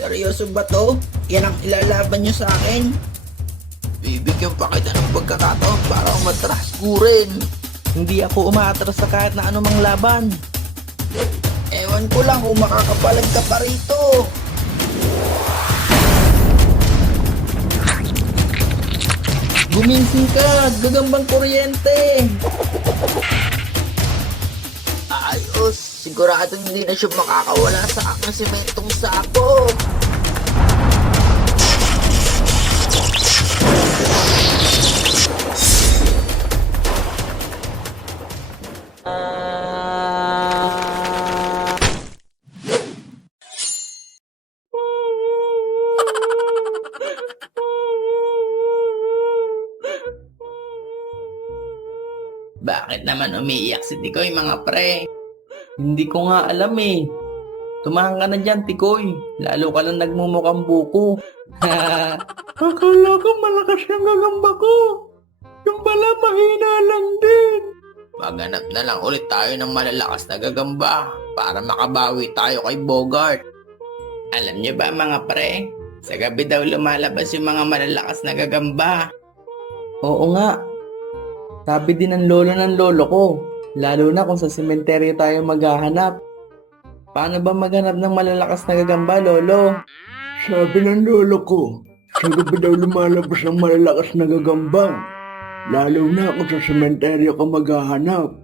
Seryoso ba to? Yan ang ilalaban nyo sa akin? Bibigyan pa kita ng pagkakataon para umatras kurin. Hindi ako umaatras sa kahit na anumang laban. Ewan ko lang kung makakapalag ka pa rito. Gumising ka, gagambang kuryente. Ayos, sigurado hindi na siya makakawala sa aking sementong sako. Bakit naman umiiyak si Tikoy mga pre? Hindi ko nga alam eh. Tumahan ka na dyan, Tikoy. Lalo ka lang nagmumukhang buko. Akala ko malakas yung gagamba ko. Yung pala mahina lang din. Maghanap na lang ulit tayo ng malalakas na gagamba para makabawi tayo kay Bogart. Alam niyo ba mga pre? Sa gabi daw lumalabas yung mga malalakas na gagamba. Oo nga. Sabi din ng lolo ko, lalo na kung sa sementeryo tayo maghahanap. Paano ba maghanap ng malalakas na gagamba, lolo? Sabi ng lolo ko, sa gabi daw lumalabas ang malalakas na gagamba. Lalo na kung sa sementeryo ka maghahanap.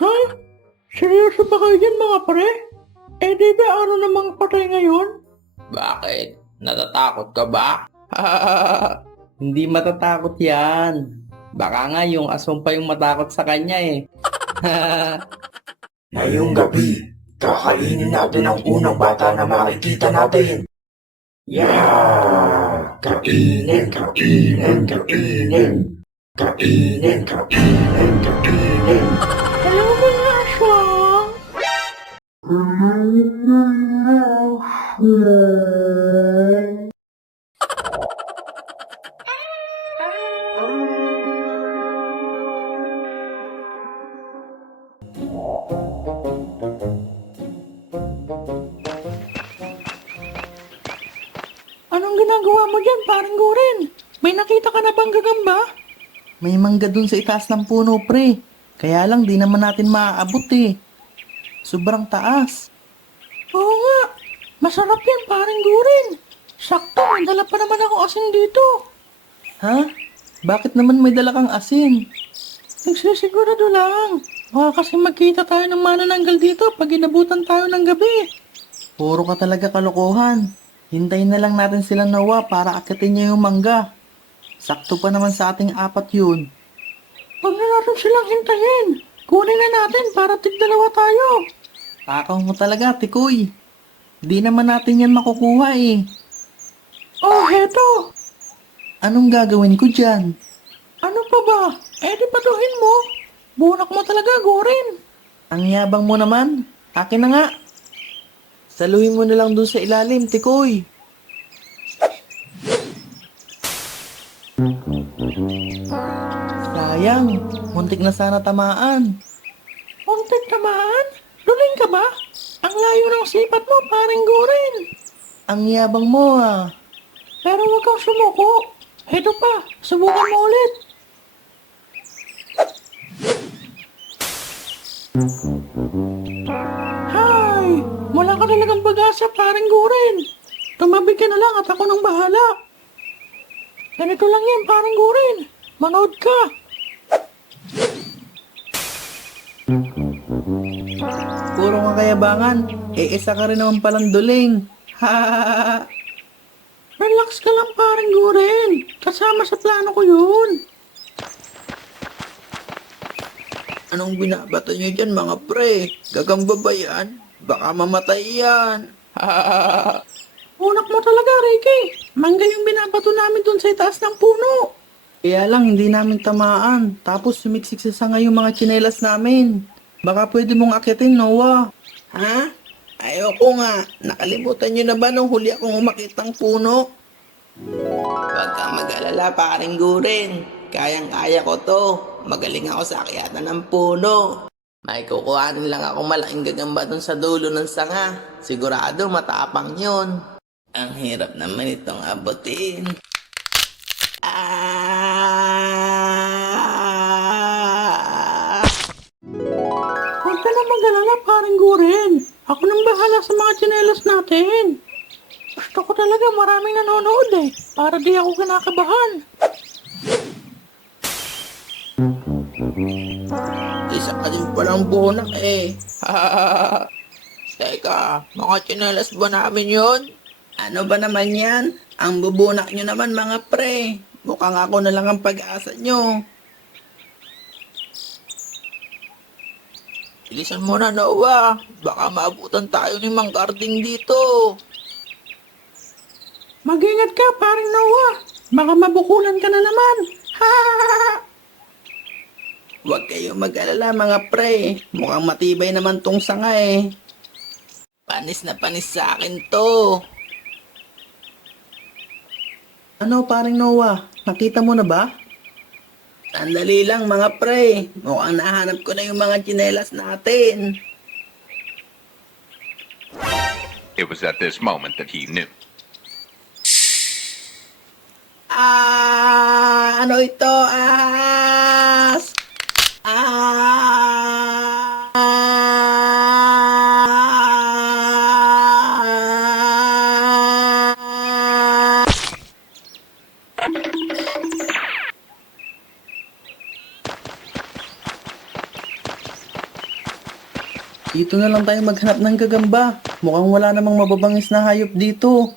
Ha? Seryoso ba kayo dyan mga pre? Eh di ba ano namang patay ngayon? Bakit? Natatakot ka ba? Hindi matatakot yan. Baka nga yung aswang pa yung matakot sa kanya eh. Ngayong gabi, kakainin natin ang unang bata na makikita natin. Yeah! Kainin, kainin, kainin. Kainin, kainin, kainin. Hello mga aswang! Anong ginagawa mo dyan, parang gurin? May nakita ka na bang gagamba? May mangga dun sa itaas ng puno, pre. Kaya lang, di naman natin maaabot eh. Sobrang taas. Oo nga, masarap yan, parang gurin. Sakto, may dala pa naman ako asin dito. Ha? Bakit naman may dala kang asin? Nagsisigurado lang. Baka kasi magkita tayo ng manananggal dito pag inabutan tayo ng gabi. Puro ka talaga kalokohan. Hintayin na lang natin sila Noah para akitin niya yung mangga. Sakto pa naman sa ating 4 yun. Huwag na natin silang hintayin. Kunin na natin para tig-2 tayo. Takaw mo talaga, Tikoy. Di naman natin yan makukuha eh. Oh, heto. Anong gagawin ko dyan? Ano pa ba? Eh di patuhin mo. Bunak mo talaga, Gorin. Ang yabang mo naman. Akin na nga. Saluhin mo na lang dun sa ilalim, Tikoy. Sayang, muntik na sana tamaan. Muntik tamaan? Duling ka ba? Ang layo ng sipat mo, parang gurin. Ang yabang mo ah. Pero huwag kang sumuko. Heto pa, subukan mo ulit. Hay! Wala ka talagang pag-asa, parang gurin. Tumabi ka na lang at ako nang bahala. Ganito lang yan, parang gurin. Manood ka. Puro nga kayabangan. Isa ka rin naman palang duling. Ha! Relax ka lang, parang gurin. Kasama sa plano ko yun. Anong binabato nyo dyan mga pre? Gagamba ba yan? Baka mamatay yan. Unak mo talaga, Ricky. Mangga yung binabato namin dun sa itaas ng puno. Kaya lang, hindi namin tamaan. Tapos sumiksik sa sanga yung mga tsinelas namin. Baka pwede mong akitin, Noah. Ha? Ayoko nga. Nakalimutan nyo na ba nung huli akong umakitang puno? Huwag kang mag-alala, paring gurin. Kayang-kaya ko to. Magaling ako sa akyatan ng puno. May kukuhanin lang ako malaking gagamba dun sa dulo ng sanga. Sigurado matapang yun. Ang hirap naman itong abutin. Ah! Huwag ka na mag-alala, paring Guren. Ako nang bahala sa mga tsinelas natin. Gusto ko talaga maraming nanonood para di ako kinakabahan. Isa ka din palang bunak eh. Teka, mga tsinelas ba namin yun? Ano ba naman yan? Ang bubunak nyo naman mga pre. Mukhang ako na lang ang pag-asa nyo. Bilisan mo na, Noah. Baka maabutan tayo ni Mang Carding dito. Mag-ingat ka, paring Noah. Baka mabukulan ka na naman. Huwag kayong mag-alala mga pre. Mukhang matibay naman tong sanga eh. Panis na panis sa akin to. Ano, paring Noah? Nakita mo na ba? Sandali lang mga pre. Mukhang nahanap ko na yung mga tsinelas natin. It was at this moment that he knew. Ano ito? Ahas! Dito na lang tayo maghanap ng gagamba. Mukhang wala namang mababangis na hayop dito.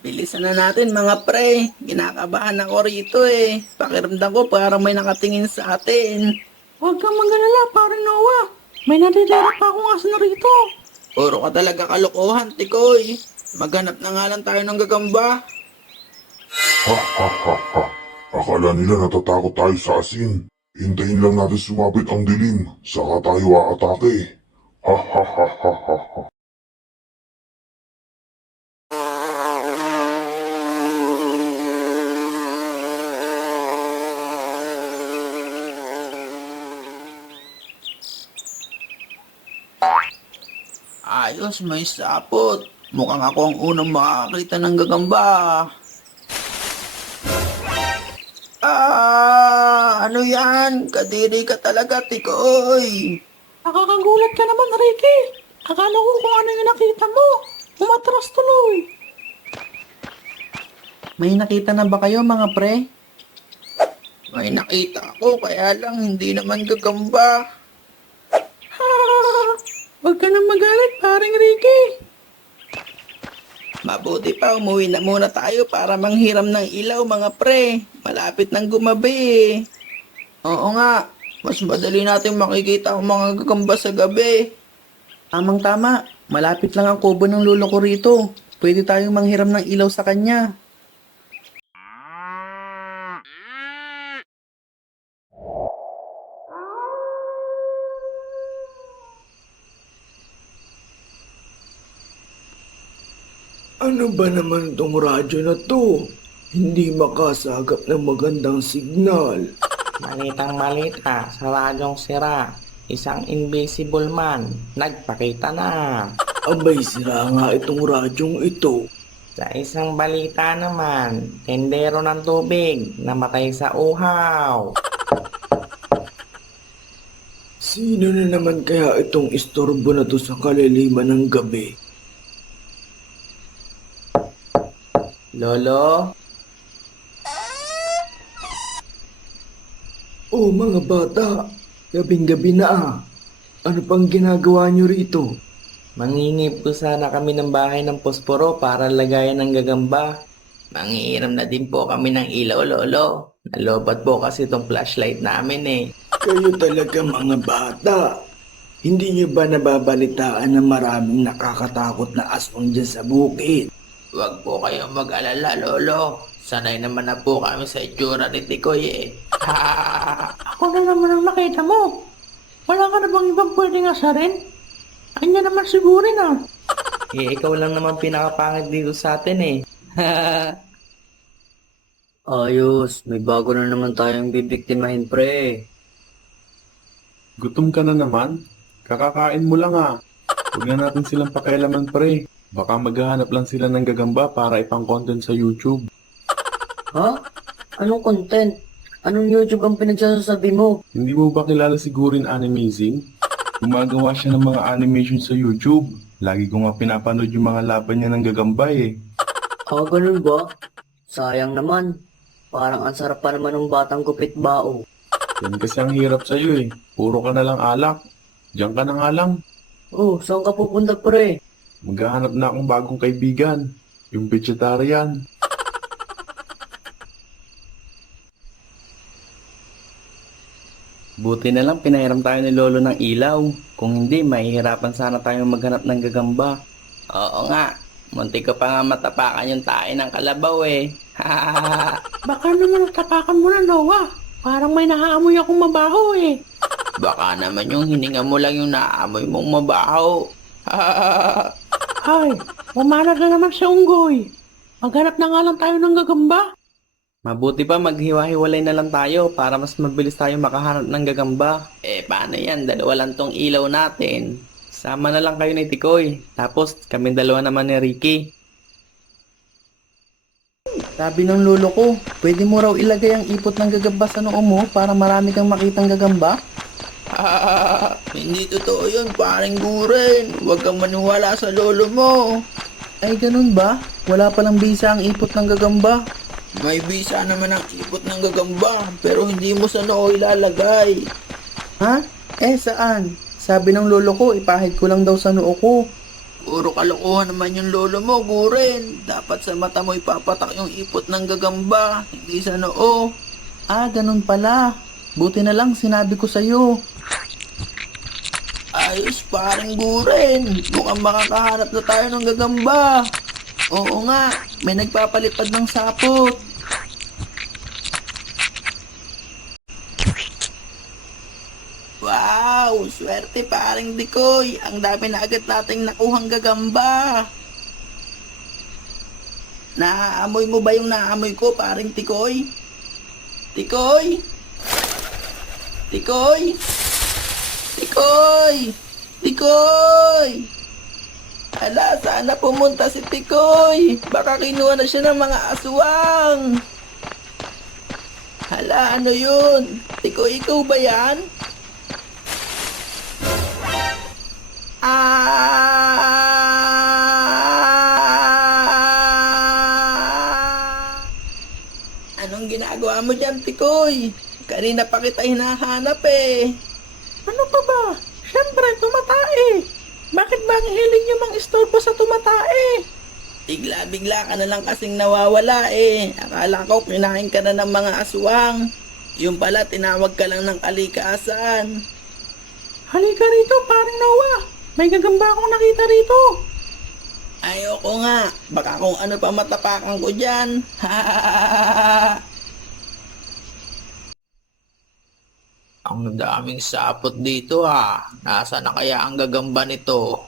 Bilisan na natin mga pre. Kinakabahan ako rito eh. Pakiramdam ko parang may nakatingin sa atin. Huwag kang mag-alala, paring Noah. May nadidera pa akong aso na rito. Puro ka talaga kalokohan, Tikoy. Maghanap na nga lang tayo ng gagamba. Ha ha ha ha. Akala nila natatakot tayo sa asin. Hintayin lang natin sumapit ang dilim, saka tayo aatake. Ha ha ha ha ha ha. Ayos, may sapot. Mukhang ako ang unang makakita ng gagamba. Ano yan? Kadiri ka talaga, Tikoy. Nakakagulat ka naman, Ricky. Akala ko kung ano yung nakita mo. Umatras tuloy. May nakita na ba kayo, mga pre? May nakita ako, kaya lang hindi naman gagamba. Huwag ka na magalit, paring Ricky. Mabuti pa, umuwi na muna tayo para manghiram ng ilaw, mga pre. Malapit nang gumabi. Oo nga, mas madali natin makikita ang mga gagamba sa gabi. Tamang-tama. Malapit lang ang kubo ng lolo ko rito. Pwede tayong manghiram ng ilaw sa kanya. Ano ba naman tong radyo na to? Hindi makasagap ng magandang signal. Malitang malita sa radyong sira. Isang invisible man, nagpakita na. Abay, sira nga itong radyong ito. Sa isang balita naman, tendero ng tubig, namatay sa uhaw. Sino na naman kaya itong istorbo na to sa kaliliman ng gabi? Lolo, Oh mga bata, gabing-gabi na ah. Ano pang ginagawa nyo rito? manginip po sana kami ng bahay ng posporo para lagayan ng gagamba. Manghihiram na din po kami ng ilaw, Lolo. Nalobat po kasi itong flashlight namin eh. Kayo talaga mga bata. Hindi nyo ba nababalitaan na maraming nakakatakot na aswang dyan sa bukid? Huwag po kayong mag-alala, Lolo. Sanay naman na po kami sa itsura ni Tikoy eh. Ako na naman ang nakita mo. Wala ka na bang ibang pwedeng asarin? Anya naman siguro na. Ikaw lang naman pinakapangit dito sa atin eh. Ayos, may bago na naman tayong bibiktimahin, pre. Gutom ka na naman? Kakakain mo lang ha. Huwag na natin silang pakialaman pre. Baka maghahanap lang sila ng gagamba para ipang content sa YouTube. Ha? Anong content? Anong YouTube ang pinagsasabi mo? Hindi mo ba kilala si Gurin Animazing? Gumagawa siya ng mga animation sa YouTube. Lagi ko nga pinapanood yung mga laban niya ng gagambay eh. Ah, ganun ba? Sayang naman. Parang ang sarap pa naman ng batang gupit bao. Yan kasi ang hirap sa'yo eh. Puro ka na lang alak. Diyan ka na nga lang. Oh, saan ka pupunta pre? Maghahanap na akong bagong kaibigan. Yung vegetarian. Buti na lang pinahiram tayo ni Lolo ng ilaw. Kung hindi, mahihirapan sana tayong maghanap ng gagamba. Oo nga, munti ko pa nga matapakan yung tae ng kalabaw eh. Baka naman tapakan mo na, Noah. Parang may naamoy akong mabaho eh. Baka naman yung hininga mo lang yung naamoy mong mabaho. Ay, umanat na naman sa unggoy. Maghanap na nga lang tayo ng gagamba. Mabuti pa maghiwa-hiwalay na lang tayo para mas mabilis tayo makahanap ng gagamba. Eh paano yan? Dalawa lang tong ilaw natin. Sama na lang kayo ni Tikoy. Tapos kami dalawa naman ni Ricky. Sabi ng lolo ko, pwede mo raw ilagay ang ipot ng gagamba sa noo mo para marami kang makitang gagamba? Hindi totoo yun, paring Guren. Huwag kang maniwala sa lolo mo. Ay ganun ba? Wala palang bisa ang ipot ng gagamba. May bisa naman ang ipot ng gagamba, pero hindi mo sa noo ilalagay. Ha? Eh saan? Sabi ng lolo ko, ipahid ko lang daw sa noo ko. Puro kalokohan naman yung lolo mo, Guren. Dapat sa mata mo ipapatak yung ipot ng gagamba, hindi sa noo. Ah, ganun pala. Buti na lang sinabi ko sa'yo. Ayos, paring Guren. Mukhang makakahanap na tayo ng gagamba. Oo nga, may nagpapalipad ng sapot. Wow, swerte paring Dikoy. Ang dami na agad nating nakuhang gagamba. Naaamoy mo ba yung naamoy ko, paring Tikoy? Tikoy? Tikoy? Tikoy! Tikoy! Hala, sana pumunta si Tikoy. Baka kinuha na siya ng mga aswang. Hala, ano yun? Tikoy, ikaw ba yan? Anong ginagawa mo dyan, Tikoy? Kanina pa kita hinahanap eh. Ano pa ba? Siyempre, tumatae. Bakit ba ang hiling niyo mang istorbo sa tumatae? Bigla-bigla ka na lang kasing nawawala eh. Akala ko kinain ka na ng mga aswang. Yung pala, tinawag ka lang ng kalikasan. Halika rito, paring Noah. May gagamba akong nakita rito. Ayoko nga. Baka kung ano pa matapakan ko dyan. Ang daming sapot dito ha. Nasa na kaya ang gagamba nito?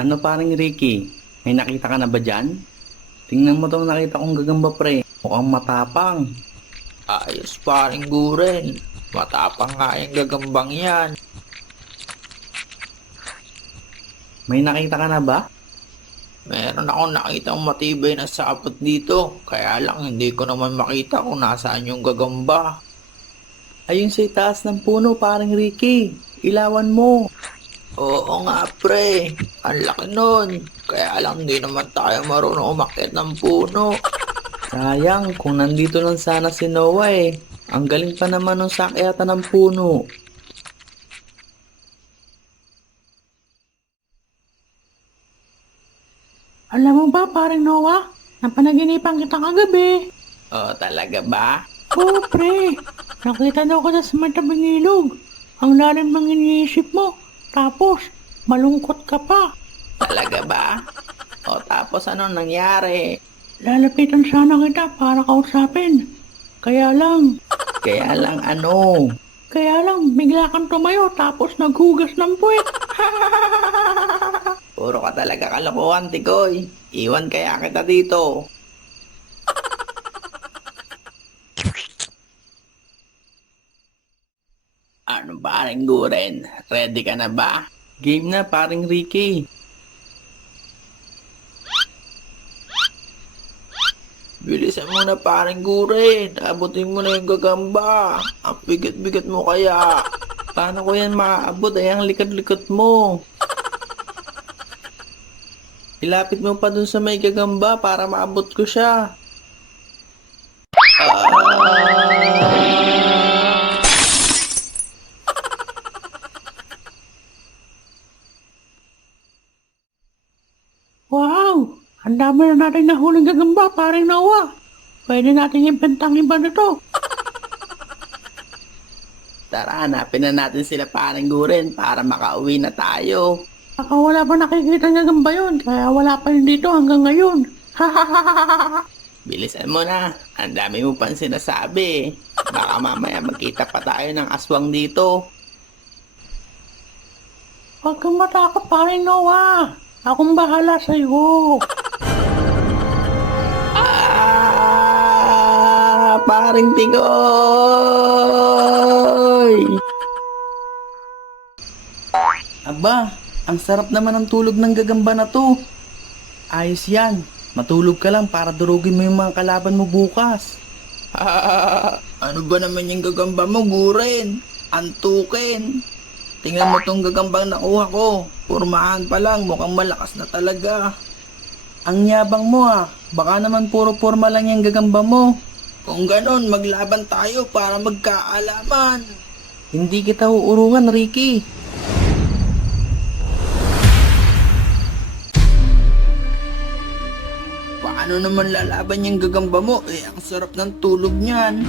Ano paring Ricky? May nakita ka na ba dyan? Tingnan mo tong nakita kong gagamba pre. Mukhang matapang. Ayos paring Guren. Matapang nga yung gagambang yan. May nakita ka na ba? Meron akong nakitang matibay na sapot dito. Kaya lang hindi ko naman makita kung nasaan yung gagamba. Ayun sa itaas ng puno, parang Ricky. Ilawan mo. Oo nga, pre. Ang laki nun. Kaya lang hindi naman tayo marunong umakyat ng puno. Sayang, kung nandito lang sana si Noah eh. Ang galing pa naman ng sakyatan ng puno. Alam mo ba, paring Noah? Napanaginipan kita kagabi. Oh, talaga ba? Oo, pre. Nakita daw ko sa matabing ilog. Ang lalim ng iniisip mo. Tapos, malungkot ka pa. Talaga ba? O tapos ano nangyari? Lalapitan sana kita para kausapin. Kaya lang, Ano? bigla kang tumayo tapos naghugas ng puwet. Puro ka talaga kalokohan, Tikoy. Iwan kaya kita dito. Ano ba paring Guren. Ready ka na ba? Game na, paring Ricky. Bilisan mo na, paring Guren. Abutin mo na yung gagamba. Ang bigat-bigat mo kaya. Paano ko yan maaabot? Ay, ang likot-likot mo. Ilapit mo pa dun sa may gagamba para maabot ko siya. Wow! Ang dami na natin nahuling gagamba, paring Noah. Pwede natin ibentang iba na to. Tara, hanapin na natin sila paring Guren para makauwi na tayo. Baka wala pa nakikita ng gagamba yun, kaya wala pa yun dito hanggang ngayon. Bilisan mo na. Ang dami mo pang sinasabi. Baka mamaya magkita pa tayo ng aswang dito. Huwag kang matakot, paring Noah. Akong bahala sa'yo. Paring Tigoy! Aba, ang sarap naman ng tulog ng gagamba na to. Ayos yan. Matulog ka lang para durugin mo yung mga kalaban mo bukas. Ano ba naman yung gagamba mo, Guren? Antukin. Tingnan mo tong gagambang nakuha ko. Purmahan pa lang, mukhang malakas na talaga. Ang yabang mo ah. Baka naman puro porma lang yung gagamba mo. Kung ganon, maglaban tayo para magkaalaman. Hindi kita uurungan, Ricky. Paano naman lalaban yung gagamba mo? Eh, ang sarap ng tulog niyan.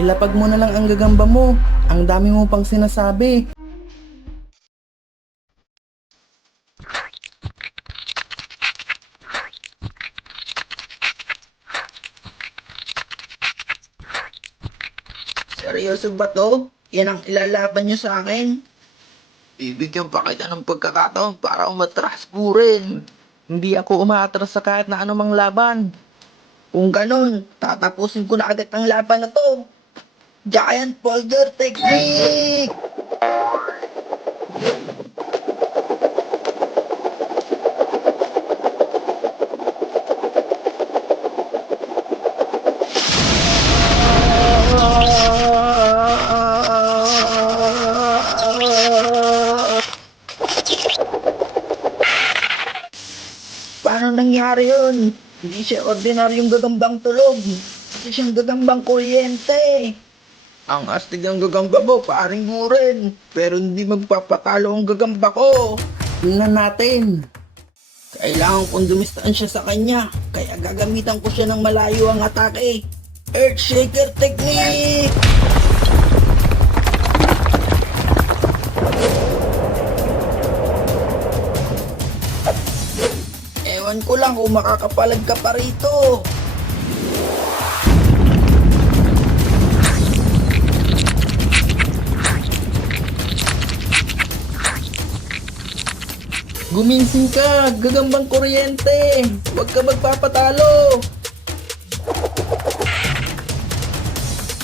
Ilapag mo na lang ang gagamba mo. Ang dami mo pang sinasabi. Seryoso ba to? Yan ang ilalaban niyo sa akin? Bibigyan pa kita ng pagkakataon para umatras, Guren. Hindi ako umatras sa kahit na anumang laban. Kung ganon, tatapusin ko na agad ang laban na to. Giant Boulder Technique! Paano nangyari yun? Hindi siya ordinaryong gagambang tulog. Hindi siyang gagambang kuryente. Ang astig ng gagamba mo, paring Guren. Pero hindi magpapatalo ang gagamba ko. Tingnan natin. Kailangan kong dumistansya sa kanya. Kaya gagamitan ko siya ng malayo ang atake. Earthshaker Technique! Ewan ko lang kung makakapalag ka pa rito. Guminsing ka, gagambang kuryente. Huwag ka magpapatalo.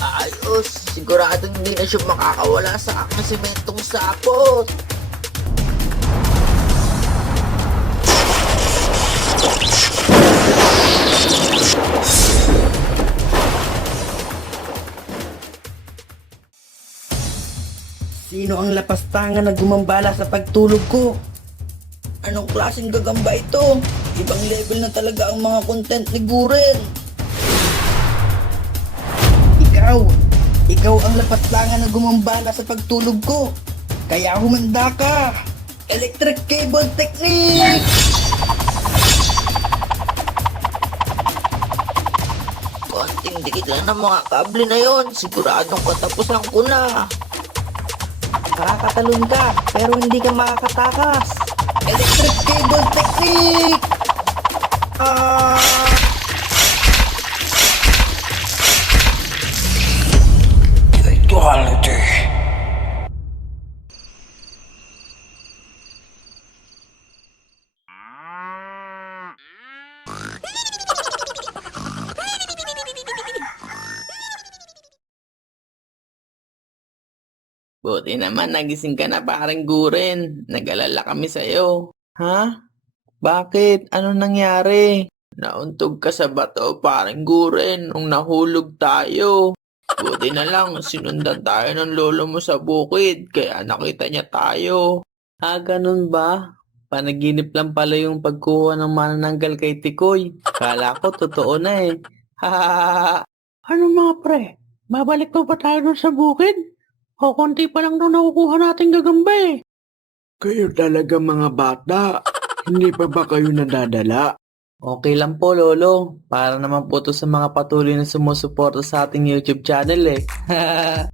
Ayos, sigurado hindi na siya makakawala sa aking sementong sapot. Sino ang lapastangan na gumambala sa pagtulog ko? Anong klaseng gagamba ito? Ibang level na talaga ang mga content ni Guren. Ikaw ang lapastangan na gumambala sa pagtulog ko. Kaya humanda ka. Electric Cable Technique! Konting dikit lang ng mga kable na yon. Siguradong katapusan ko na. Makakatalon ka, pero hindi ka makakatakas. Electric Cable Technique! Electuality! Buti naman nagising ka na paring Guren. Nag-alala kami sa'yo. Ha? Bakit? Ano nangyari? Nauntog ka sa bato paring Guren nung nahulog tayo. Buti na lang sinundan tayo ng lolo mo sa bukid kaya nakita niya tayo. Ganun ba? Panaginip lang pala yung pagkuha ng manananggal kay Tikoy. Kala ko totoo na eh. Hahaha. Ano mga pre? Babalik pa ba tayo dun sa bukid? O konti pa lang nung nakukuha nating gagamba eh. Kayo talaga mga bata. Hindi pa ba kayo nadadala? Okay lang po, Lolo. Para naman po to sa mga patuloy na sumusuporta sa ating YouTube channel eh.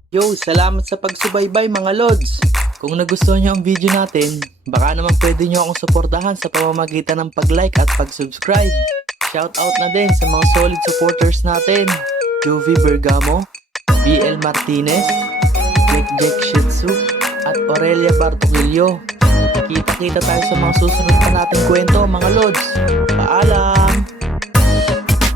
Yo, salamat sa pagsubaybay mga Lods. Kung nagustuhan nyo ang video natin, baka naman pwede nyo akong suportahan sa pamamagitan ng pag-like at pag-subscribe. Shoutout na din sa mga solid supporters natin. Jovi Bergamo, BL Martinez, Jack Shitsu, at Aurelia Bartolillo. Kita-kita tayo sa mga susunod pa nating kwento mga Lods.